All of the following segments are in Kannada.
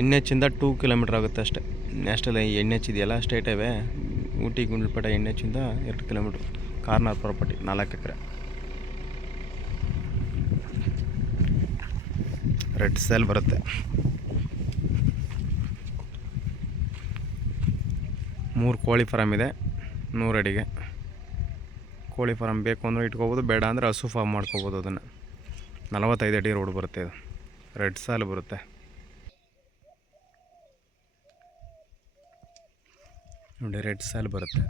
ಎನ್ ಎಚ್ಚಿಂದ 2 ಕಿಲೋಮೀಟ್ರ್ ಆಗುತ್ತೆ ಅಷ್ಟೇ. ನ್ಯಾಷನಲ್ ಎನ್ ಎಚ್ ಇದೆಯಲ್ಲ, state highway Ooty Gundlupet N ಎಚ್ಚಿಂದ 2 kilometre. Corner property 4 acre. Red soil ಬರುತ್ತೆ. 3 ಕೋಳಿ ಫಾರಮ್ ಇದೆ 100 ಅಡಿಗೆ. ಕೋಳಿ ಫಾರಮ್ ಬೇಕು ಅಂದರೆ ಇಟ್ಕೋಬೋದು, ಬೇಡ ಅಂದರೆ ಹಸು ಫಾರ್ಮ್ ಮಾಡ್ಕೋಬೋದು. ಅದನ್ನು 45 ಅಡಿ ರೋಡ್ ಬರುತ್ತೆ. ಇದು ರೆಡ್ ಸಾಲ್ ಬರುತ್ತೆ ನೋಡಿ, ರೆಡ್ ಸಾಲ್ ಬರುತ್ತೆ.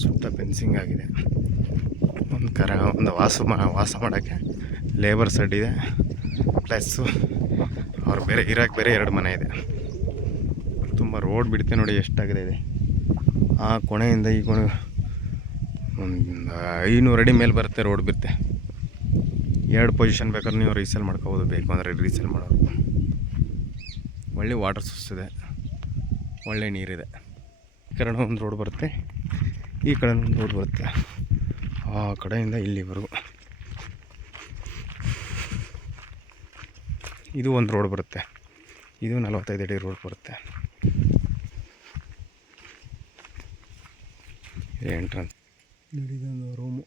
ಸುತ್ತ ಫೆನ್ಸಿಂಗ್ ಆಗಿದೆ. ಒಂದು ವಾಸ ಮಾಡೋಕ್ಕೆ ಲೇಬರ್ ಸೆಡ್ ಇದೆ, ಪ್ಲಸ್ಸು ಅವ್ರು ಬೇರೆ ಇರೋಕ್ಕೆ ಬೇರೆ 2 ಮನೆ ಇದೆ. ತುಂಬ ರೋಡ್ ಬಿಡುತ್ತೆ ನೋಡಿ, ಎಷ್ಟಾಗಿದೆ ಇದೆ. ಆ ಕೊನೆಯಿಂದ ಈ ಕೊನೆ ಒಂದು 500 ಅಡಿ ಮೇಲೆ ಬರುತ್ತೆ ರೋಡ್ ಬಿಡುತ್ತೆ. 2 ಪೊಸಿಷನ್ ಬೇಕಾದ್ರೆ ನೀವು ರೀಸೇಲ್ ಮಾಡ್ಕೋಬೋದು, ಬೇಕು ಅಂದರೆ ರೀಸೇಲ್ ಮಾಡೋದು. ಒಳ್ಳೆ ವಾಟರ್ ಸೋರ್ಸ್ ಇದೆ, ಒಳ್ಳೆ ನೀರಿದೆ. ಈ ಕಡೆ ಒಂದು ರೋಡ್ ಬರುತ್ತೆ, ಈ ಕಡೆ ಒಂದು ರೋಡ್ ಬರುತ್ತೆ. ಆ ಕಡೆಯಿಂದ ಇಲ್ಲಿವರೆಗೂ ಇದು ಒಂದು ರೋಡ್ ಬರುತ್ತೆ. ಇದು 45 ಅಡಿ ರೋಡ್ ಬರುತ್ತೆ. ಎಂಟ್ರೆನ್ಸ್ ನೋಡಿ, ಇದೊಂದು ರೂಮು.